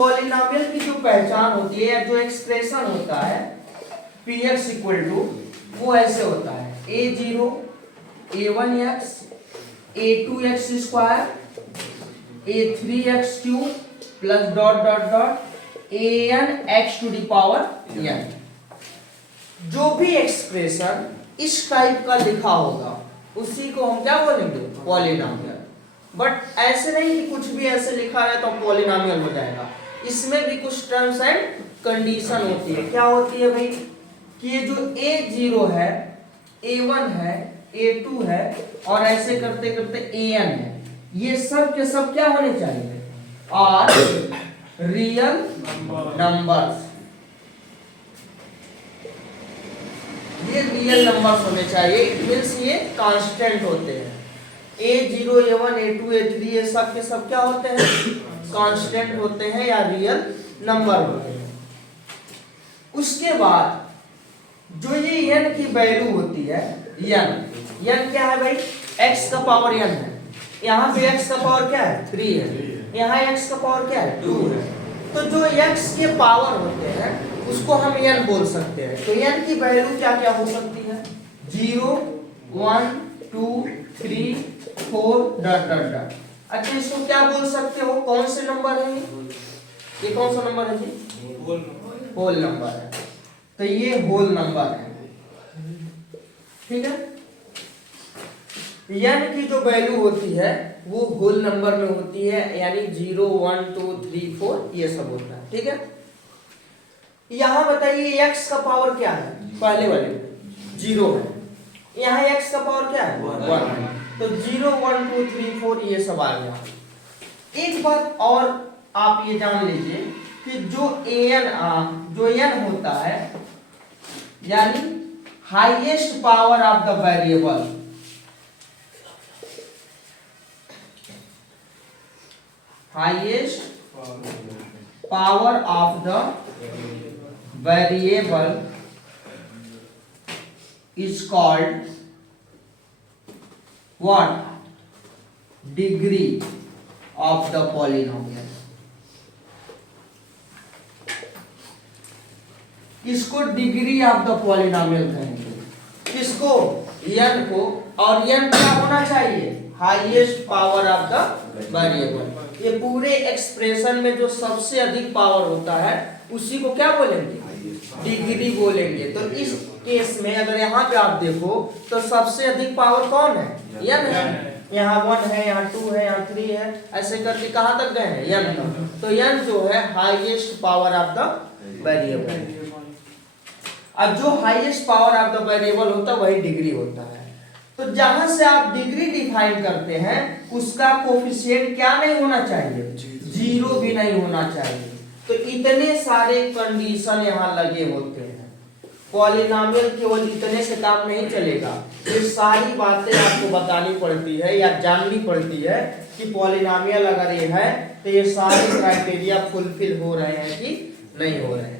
Polynomial की जो पहचान होती है या जो एक्सप्रेशन होता है px इक्वल टू वो ऐसे होता है a0 a1x a2x square a3x plus dot dot dot an x to the power n। जो भी एक्सप्रेशन इस टाइप का लिखा होगा उसी को हम क्या बोलेंगे पॉलिनोमियल। बट ऐसे नहीं कि कुछ भी ऐसे लिखा है तो पॉलिनोमियल हो जाएगा, इसमें भी कुछ टर्म्स एंड कंडीशन होती है। क्या होती है भाई कि ये जो a0 है a1 है a2 है और ऐसे करते करते an है, ये सब के सब क्या होने चाहिए और रियल नंबर्स। ये रियल नंबर्स होने चाहिए, इट मींस ये कांस्टेंट होते हैं। a0 a1 a2 a3 ये सब के सब क्या होते हैं कांस्टेंट होते हैं या रियल नंबर होते हैं। उसके बाद जो ये n की वैल्यू होती है n क्या है भाई x का पावर n है, यहाँ पे x का पावर क्या है 3 है, यहाँ x का पावर क्या है 2 है। तो जो x के पावर होते हैं उसको हम n बोल सकते हैं। तो n की वैल्यू क्या क्या हो सकती है 0 1 2 3 4 डॉट डॉट डॉट। अच्छा इसको क्या बोल सकते हो, कौन से नंबर है ये कौन सा नंबर है जी होल नंबर है। तो ये होल नंबर है, ठीक है। n की जो वैल्यू होती है वो होल नंबर में होती है, यानी 0 1 2 3 4 ये सब होता है, ठीक है। यहां बताइए x का पावर क्या है, पहले वाले 0 है, यहाँ x का पावर क्या है 1 है। तो 0 1 2 3 4 ये सब आ गया। एक बात और आप ये जान लीजिए कि जो n होता है यानी highest power of the variable, highest power of the variable is called what degree of the polynomial। इसको डिग्री ऑफ द पॉलिनोमियल कहेंगे, किसको n को। और n क्या होना चाहिए highest power of the variable. ये पूरे एक्सप्रेशन में जो सबसे अधिक पावर होता है उसी को क्या बोलेंगे डिग्री बोलेंगे। तो इस केस में अगर यहाँ पे आप देखो तो सबसे अधिक पावर कौन है n है, यहाँ 1 है यहाँ 2 है यहाँ 3 है, ऐसे करके कहाँ तक गए हैं n तक। तो n जो है highest power of the variable. अब जो highest power of the variable होता है वही डिग्री होता है। तो जहां से आप डिग्री डिफाइन करते हैं उसका कोफिशिएंट क्या नहीं होना चाहिए 0 भी नहीं होना चाहिए। तो इतने सारे कंडीशन यहाँ लगे होते हैं, पॉलिनोमियल केवल इतने से काम नहीं चलेगा, ये सारी बातें आपको बतानी पड़ती है या जाननी पड़ती है कि पॉलिनोमियल अगर ये है तो ये सारे क्राइटेरिया फुलफिल हो रहे हैं कि नहीं हो रहे हैं।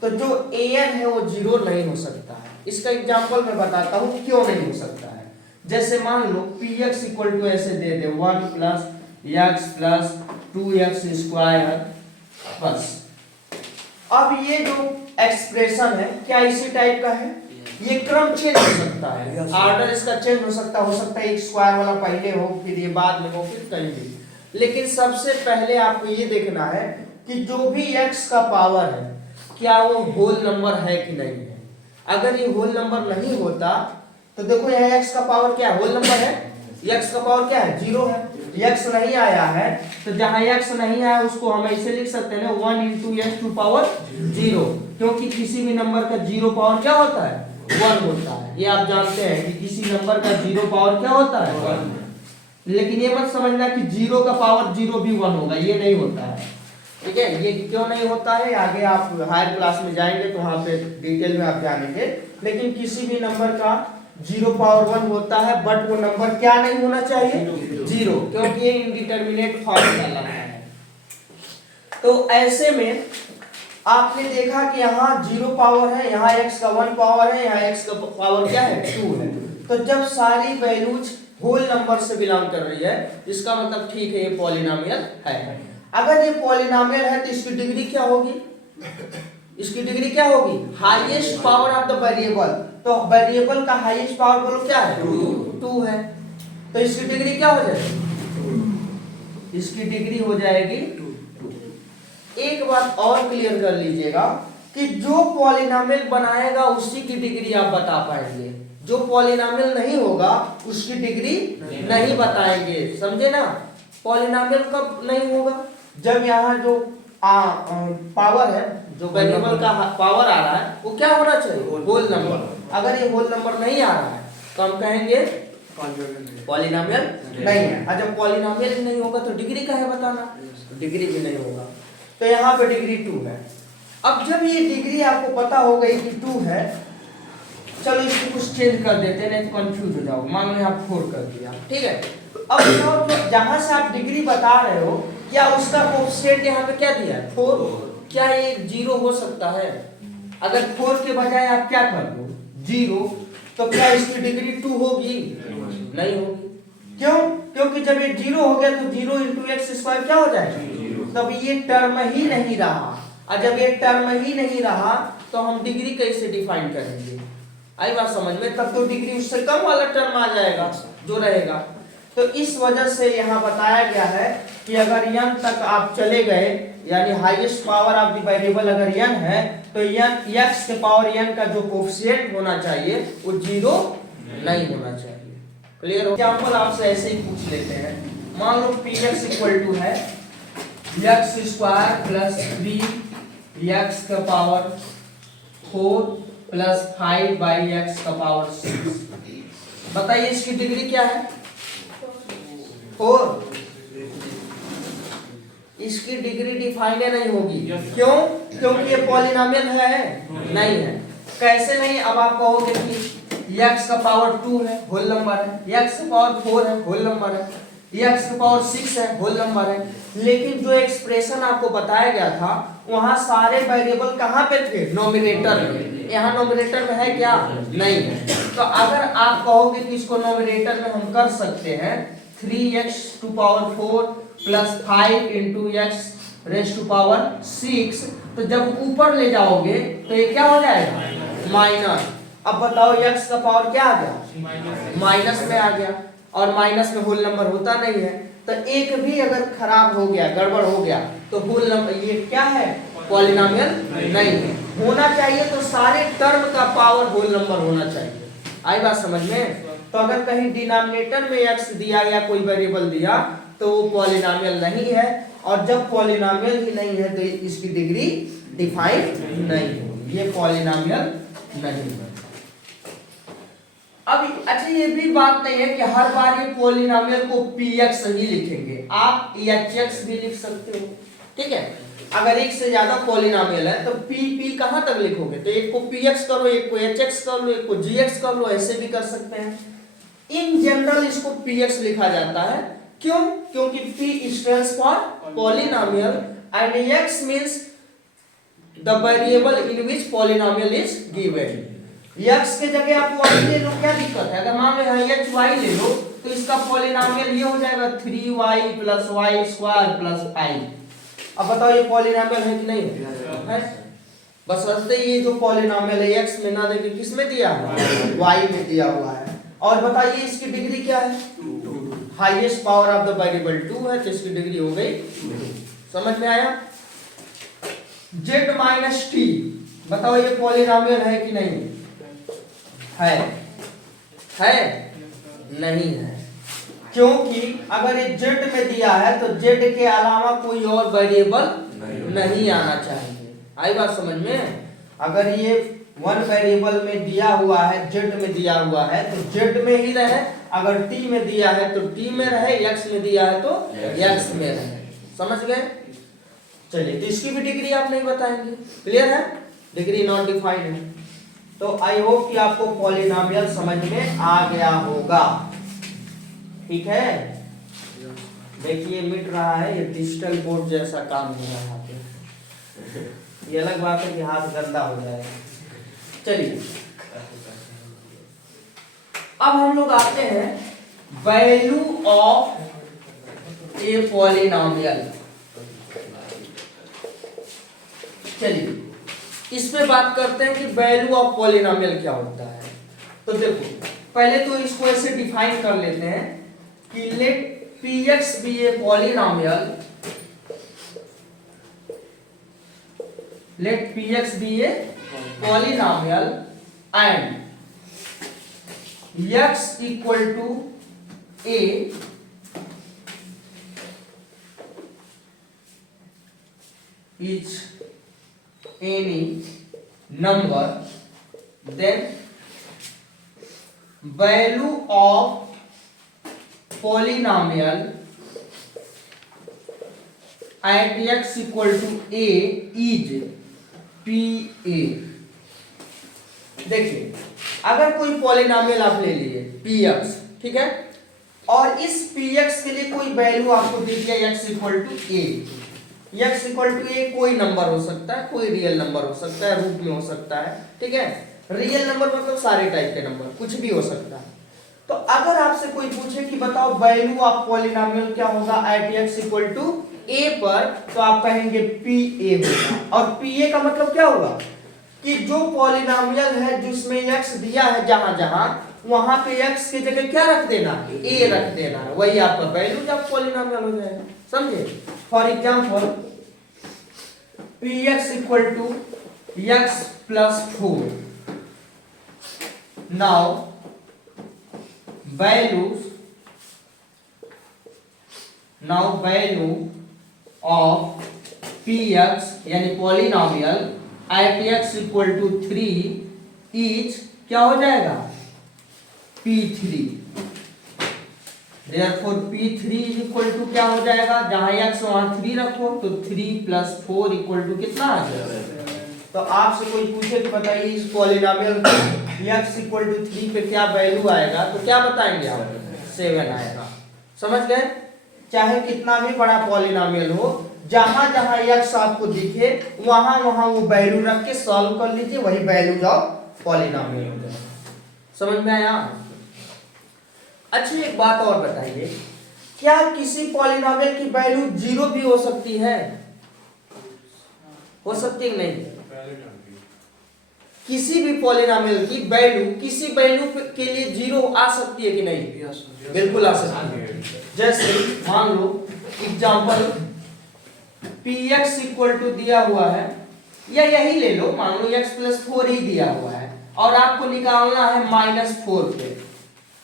तो जो an है वो 0 नहीं हो सकता है। इसका एग्जांपल मैं बताता हूँ क्यों नहीं हो सकता है। जैसे मान लो px इक्वल टू ऐसे दे दे 1 plus x plus 2x square बस। अब ये जो एक्सप्रेशन है क्या इसी टाइप का है, ये क्रम चेंज हो सकता है, ऑर्डर इसका चेंज हो सकता है एक स्क्वायर वाला पहले हो फिर ये बाद में हो फिर कहीं भी। लेकिन सबसे पहले आपको ये देखना है कि जो भी x का पावर है क्या वो होल नंबर है कि नहीं है। अगर ये होल नंबर नहीं होता तो देखो यहाँ x का पावर क्या है होल नंबर है, x का पावर क्या है 0 है, x नहीं आया है तो जहां x नहीं आया उसको हम ऐसे लिख सकते हैं 1 into x टू पावर 0, क्योंकि किसी भी नंबर का 0 पावर क्या होता है 1 होता है। ये आप जानते हैं कि किसी नंबर का 0 पावर क्या होता है 1। लेकिन ये मत समझना कि 0 का पावर 0 भी 1 होगा, ये नहीं होता है, ठीक है। ये क्यों नहीं होता है आगे आप हायर क्लास में जाएंगे तो वहां पे डिटेल में आप जानेंगे। लेकिन किसी भी नंबर का 0 पावर 1 होता है बट वो नंबर क्या नहीं होना चाहिए 0, क्योंकि ये इनडिटरमिनेट फॉर्म कहलाता है। तो ऐसे में आपने देखा कि यहाँ 0 पावर है, यहाँ x का 1 पावर है, यहाँ x का पावर क्या है 2 है। तो जब सारी वैल्यूज होल नंबर से बिलोंग कर रही है इसका मतलब ठीक है ये पॉलिनोमियल है। अगर ये पॉलिनोमियल है तो इसकी डिग्री क्या होगी? इसकी डिग्री क्या होगी? Highest power of the variable. तो वेरिएबल का हाईएस्ट पावर बोलो क्या है? 2 है। तो इसकी डिग्री क्या हो जाएगी? इसकी डिग्री हो जाएगी 2। एक बात और क्लियर कर लीजिएगा कि जो पॉलिनोमियल बनाएगा उसी की डिग्री आप बता पाएंगे, जो पॉलिनोमियल नहीं होगा उसकी डिग्री नहीं बताएंगे, समझे ना? पॉलिनोमियल कब नहीं होगा? जब यहाँ जो पावर है, जो वेरिएबल का पावर आ रहा है वो क्या होना चाहिए? Whole number. अगर ये होल नंबर नहीं आ रहा है तो हम कहेंगे पॉलिनोमियल नहीं है। और जब पॉलिनोमियल नहीं होगा तो डिग्री का है बताना, डिग्री भी नहीं होगा। तो यहाँ पे डिग्री 2 है। अब जब ये डिग्री आपको पता हो गई कि 2 है, चलो इसको कुछ चेंज कर देते हैं, नहीं तो कंफ्यूज हो जाओगे। मान लो यहाँ 4 कर दिया, ठीक है। अब बताओ जो जहां से आप डिग्री बता रहे हो, क्या उसका कोएफिशिएंट यहाँ पे क्या दिया है? 4। क्या ये 0 हो सकता है? अगर 4 के बजाय आप क्या कर दो 0, तो क्या इसकी डिग्री 2 होगी? नहीं होगी। क्यों? क्योंकि जब ये 0 हो गया तो 0 × x² क्या हो जाएगा? तब ये टर्म ही नहीं रहा। और जब ये टर्म ही नहीं रहा तो हम डिग्री कैसे डिफाइन करेंगे? आई बात समझ में? तब तो डिग्री उससे कम वाला टर्म आ जाएगा जो रहेगा। तो इस वजह से यहाँ बताया गया है कि अगर n तक आप चले गए, यानी highest power of the variable अगर n है, तो x के पावर n का जो कोएफिशिएंट होना चाहिए वो 0 नहीं होना चाहिए। क्लियर हो? एग्जांपल आपसे ऐसे ही पूछ लेते हैं। मान लो px इक्वल टू है x² प्लस 3x का पावर 4 प्लस 5/x का पावर 6। बताइए इसकी डिग्री क्या है? 4। इसकी डिग्री डिफाइन नहीं होगी। क्यों? क्योंकि ये पॉलिनोमियल है नहीं है। कैसे नहीं? अब आप कहोगे कि x का पावर 2 है, होल नंबर है, x का पावर 4 है, होल नंबर है, x का पावर 6 है, होल नंबर है। लेकिन जो एक्सप्रेशन आपको बताया गया था वहां सारे वेरिएबल कहां पे थे? नोमिनेटर में। यहाँ नोमिनेटर में है क्या? नहीं है। तो अगर आप कहोगे कि इसको नोमिनेटर में हम कर सकते हैं 3x⁴ प्लस 5 × x⁻⁶, तो जब ऊपर ले जाओगे तो ये क्या हो जाएगा? माइनस। अब बताओ x का पावर क्या आ गया? माइनस में आ गया, और माइनस में होल नंबर होता नहीं है। तो एक भी अगर खराब हो गया, गड़बड़ हो गया, तो होल नंबर ये क्या है? पॉलिनोमियल नहीं है। होना चाहिए तो सारे टर्म का पावर होल नंबर होना चाहिए। आई बात समझ में? तो अगर कहीं डिनोमिनेटर में x दिया या कोई वेरिएबल दिया तो वो पॉलिनोमियल नहीं है, और जब पॉलिनोमियल ही नहीं है तो इसकी डिग्री डिफाइन नहीं होगी। ये पॉलिनोमियल नहीं है। अब अच्छा ये भी बात नहीं है कि हर बार ये पॉलिनोमियल को px ही लिखेंगे, आप hx भी लिख सकते हो, ठीक है। अगर एक से ज्यादा पॉलिनोमियल है तो p कहां तक लिखोगे? तो एक को px करो, एक को hx कर लो, एक को gx कर लो, ऐसे भी कर सकते हैं। इन जनरल इसको px लिखा जाता है। क्यों? क्योंकि p stands for polynomial and x means the variable in which polynomial is given। x के जगह आप y ले लो, क्या दिक्कत है? अगर मान लो h y ले लो तो इसका पॉलिनोमियल ये हो जाएगा 3y + y² + 5। अब बताओ ये पॉलिनोमियल है कि नहीं है? बस वैसे ये जो पॉलिनोमियल है x में ना देके किस में दिया है? y में दिया हुआ है। और बताइए इसकी डिग्री क्या है? 2। Highest power of the variable 2 है तो इसकी डिग्री हो गई 2। समझ में आया? z - t, बताओ ये पॉलिनोमियल है कि नहीं है? है? नहीं है। क्योंकि अगर ये z में दिया है तो z के अलावा कोई और वेरिएबल नहीं आना चाहिए। आई बात समझ में? अगर ये वन वेरिएबल में दिया हुआ है, z में दिया हुआ है तो z में ही रहे, अगर t में दिया है तो t में रहे, x में दिया है तो x में रहे। समझ गए? चलिए, तो इसकी भी डिग्री आप नहीं बताएंगे। क्लियर है? डिग्री नॉट डिफाइंड है। तो आई होप कि आपको पॉलिनोमियल समझ में आ गया होगा। ठीक है, देखिए मिट रहा है, ये डिजिटल बोर्ड जैसा काम हो रहा है। ये अलग बात है कि हाथ गंदा हो जाएगा। चलिए अब हम लोग आते हैं वैल्यू ऑफ ए पॉलिनोमियल। चलिए इस पे बात करते हैं कि वैल्यू ऑफ पॉलिनोमियल क्या होता है। तो देखो पहले तो इसको ऐसे डिफाइन कर लेते हैं कि late px be a polynomial, let px be a polynomial and x equal to a is any number, then value of polynomial at x equal to a is pa। देखिए अगर कोई पॉलिनोमियल आप ले लिए px, ठीक है, और इस px के लिए कोई वैल्यू आपको दे दिया x equal to a। x equal to a कोई नंबर हो सकता है, कोई रियल नंबर हो सकता है, रूट में हो सकता है, ठीक है। रियल नंबर मतलब सारे टाइप के नंबर, कुछ भी हो सकता है। तो अगर आपसे कोई पूछे कि बताओ वैल्यू ऑफ पॉलिनोमियल क्या होगा at x equal to a पर, तो आप कहेंगे pa होगा। और pa का मतलब क्या होगा कि जो पॉलिनोमियल है जिसमें x दिया है जहां जहां, वहां पे x की जगह क्या रख देना, a रख देना, वही आपका वैल्यू ऑफ पॉलिनोमियल हो जाएगा। समझे? For example px equal to x plus 4। Now value of px यानी polynomial at x equal to 3 is क्या हो जाएगा, p3। therefore p3 is equal to क्या हो जाएगा, जहां x वहां 3 रखो तो 3 प्लस 4 इक्वल टू कितना आ जाएगा। तो आपसे कोई पूछे कि बताइए इस पॉलिनोमियल x इक्वल टू 3 पे क्या वैल्यू आएगा, तो क्या बताएंगे आप, 7 आएगा। समझ गए? चाहे कितना भी बड़ा पॉलिनोमियल हो, जहां जहां x आपको दिखे वहां वहां वो वैल्यू रख के सॉल्व कर लीजिए, वही वैल्यूज ऑफ पॉलिनोमियल हो जाएगा। समझ में आया? अच्छा एक बात और बताइए, क्या किसी पॉलिनोमियल की वैल्यू 0 भी हो सकती है? हो सकती है नहीं? किसी भी पॉलिनोमियल की वैल्यू किसी वैल्यू के लिए 0 आ सकती है कि नहीं? बिल्कुल आ सकती है। जैसे मान लो एग्जांपल px इक्वल टू दिया हुआ है, या यही ले लो, मान लो x प्लस 4 ही दिया हुआ है और आपको निकालना है -4 पे।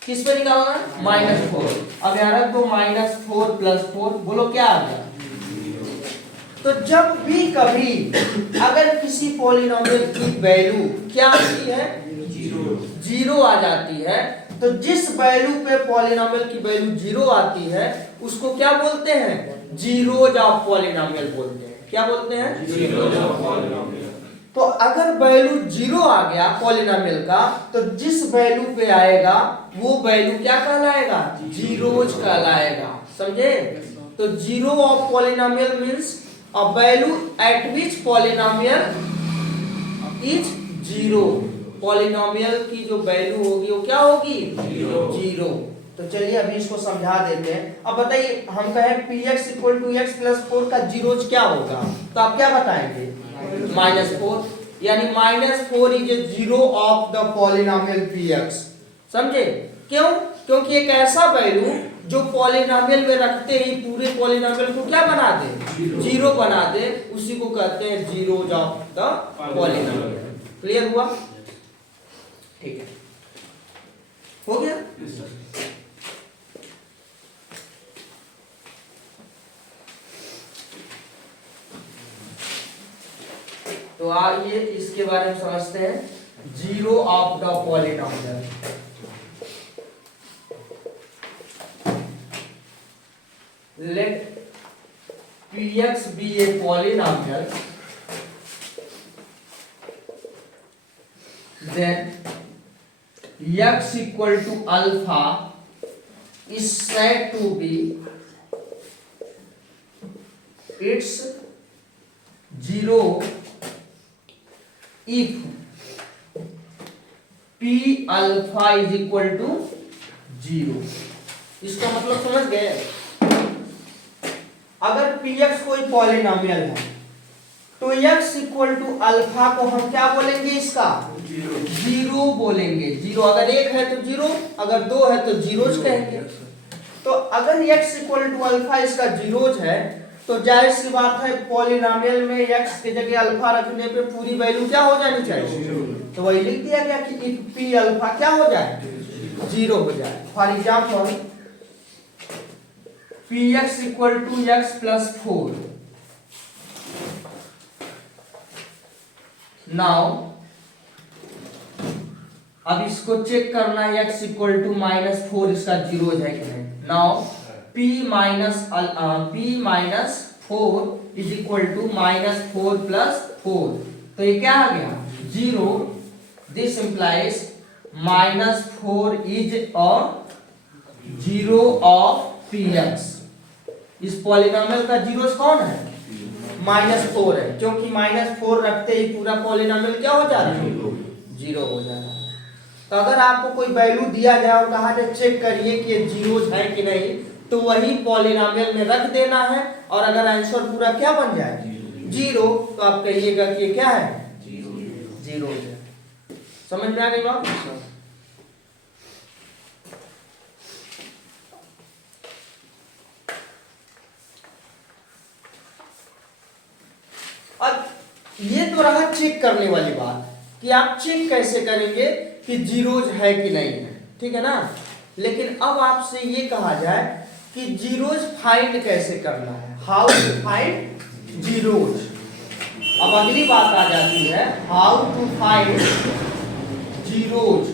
किस पे निकालना है? -4। अब यहाँ रख दो -4 प्लस 4, बोलो क्या आ गया। तो जब भी कभी अगर किसी पॉलिनोमियल की वैल्यू क्या आती है, 0 आ जाती है, तो जिस वैल्यू पे पॉलिनोमियल की वैल्यू 0 आती है उसको क्या बोलते हैं, जीरोज ऑफ पॉलिनोमियल बोलते हैं। क्या बोलते हैं? Zeros of polynomial. तो अगर वैल्यू 0 आ गया पॉलिनोमियल का, तो जिस वैल्यू पे आएगा वो वैल्यू क्या कहलाएगा, जीरोज कहलाएगा। समझे? तो zero of polynomial means a value at which polynomial is 0। Polynomial की जो वैल्यू होगी वो क्या होगी, 0। तो चलिए अभी इसको समझा देते हैं। अब बताइए हम कहें px equal to x plus 4 का जीरोज क्या होगा, तो आप क्या बताएंगे, -4, यानी -4 is a zero of the polynomial px। समझे? क्यों? क्योंकि एक ऐसा वैल्यू जो पॉलिनोमियल में रखते ही पूरे पॉलिनोमियल को क्या बना दे, 0 बना दे, उसी को कहते हैं zeros of the polynomial. Clear हुआ? ठीक है, हो गया। तो आइए इसके बारे में समझते हैं, zero of the polynomial. Let px be a polynomial, then x equal to alpha is said to be its 0 if p alpha is equal to 0। इसका मतलब समझ गए? अगर px कोई पॉलिनोमियल है तो x इक्वल टू अल्फा को हम क्या बोलेंगे, इसका जीरो बोलेंगे। जीरो, अगर एक है तो जीरो, अगर दो है तो जीरोज कहेंगे। तो अगर x इक्वल टू अल्फा इसका जीरोज है तो जाहिर सी बात है पॉलिनोमियल में x के जगह अल्फा रखने पे पूरी वैल्यू क्या हो जानी चाहिए, तो वही लिख दिया गया कि इफ p अल्फा क्या हो जाए, जीरो हो जाए। For example px equal to x plus 4। Now अब इसको चेक करना है x इक्वल टू -4 इसका जीरो है कि नहीं। Now p minus 4 is equal to -4 plus 4, तो ये क्या आ गया, zero. This implies -4 is a zero of px। इस पॉलिनोमियल का जीरो कौन है, -4 है, क्योंकि -4 रखते ही पूरा पॉलिनोमियल क्या हो जा रहा है, जीरो हो जा रहा है। तो अगर आपको कोई वैल्यू दिया जाए और कहा जाए चेक करिए कि ये जीरोज है कि नहीं, तो वही पॉलिनोमियल में रख देना है, और अगर आंसर पूरा क्या बन जाए, जीरो, तो आप कहिएगा कि ये क्या है, जीरो है। समझ में आ गई बात। अब ये तो रहा चेक करने वाली बात कि आप चेक कैसे करेंगे कि जीरोज है कि नहीं है, ठीक है ना। लेकिन अब आपसे ये कहा जाए कि जीरोज फाइंड कैसे करना है, हाउ टू फाइंड जीरोज। अब अगली बात आ जाती है हाउ टू फाइंड जीरोज।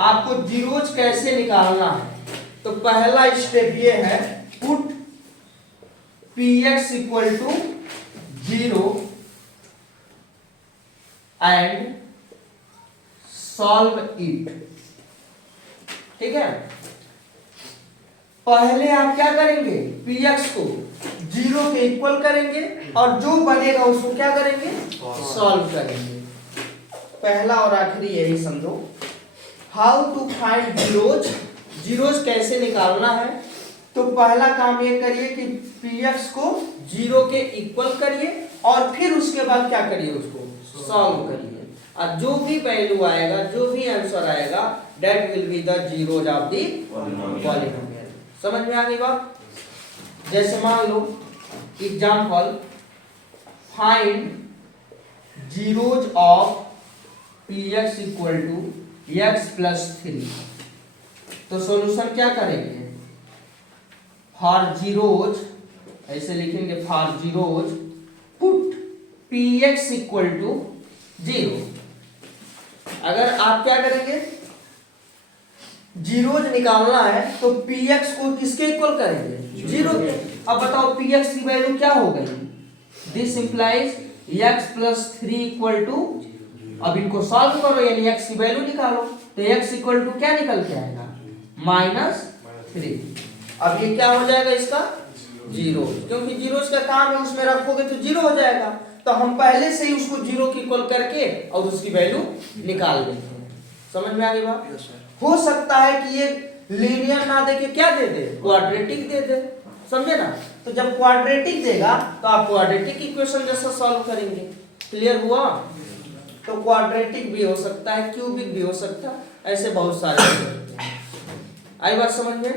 आपको जीरोज कैसे निकालना है, तो पहला स्टेप ये है, put px equal to zero and solve it. ठीक है, पहले आप क्या करेंगे, px को जीरो के इक्वल करेंगे और जो बनेगा उसको क्या करेंगे, सॉल्व करेंगे। पहला और आखिरी यही समझो। How to find zeros, zeros कैसे निकालना है, तो पहला काम ये करिए कि px को जीरो के इक्वल करिए और फिर उसके बाद क्या करिए, उसको सॉल्व करिए, और जो भी वैल्यू आएगा, जो भी आंसर आएगा, that will be the zeros of the polynomial. समझ में आ गई बात। जैसे मान लो example, find zeros of px equal to x plus 3। तो सॉल्यूशन क्या करेंगे, फॉर जीरोज ऐसे लिखेंगे, for zeros put px equal to zero. अगर आप क्या करेंगे, जीरोज निकालना है तो px को किसके इक्वल करेंगे, जीरो के। अब बताओ px की वैल्यू क्या हो गई, this implies x plus 3 equal to, अब इनको सॉल्व करो यानी x की वैल्यू निकालो, तो x इक्वल टू क्या निकल के आएगा, -3। अब ये क्या हो जाएगा, इसका जीरो, क्योंकि जीरो का काम है, उसमें रखोगे तो जीरो हो जाएगा। तो हम पहले से ही उसको जीरो की इक्वल करके और उसकी वैल्यू निकाल देते हैं। समझ में आ गई बात। हो सकता है कि ये लीनियर ना दे के क्या दे दे, क्वाड्रेटिक दे दे, समझे ना। तो जब क्वाड्रेटिक देगा तो आप क्वाड्रेटिक इक्वेशन जैसा सॉल्व करेंगे। क्लियर हुआ। तो क्वाड्रेटिक भी हो सकता है, क्यूबिक भी हो सकता है, ऐसे बहुत सारे आई बात समझ में।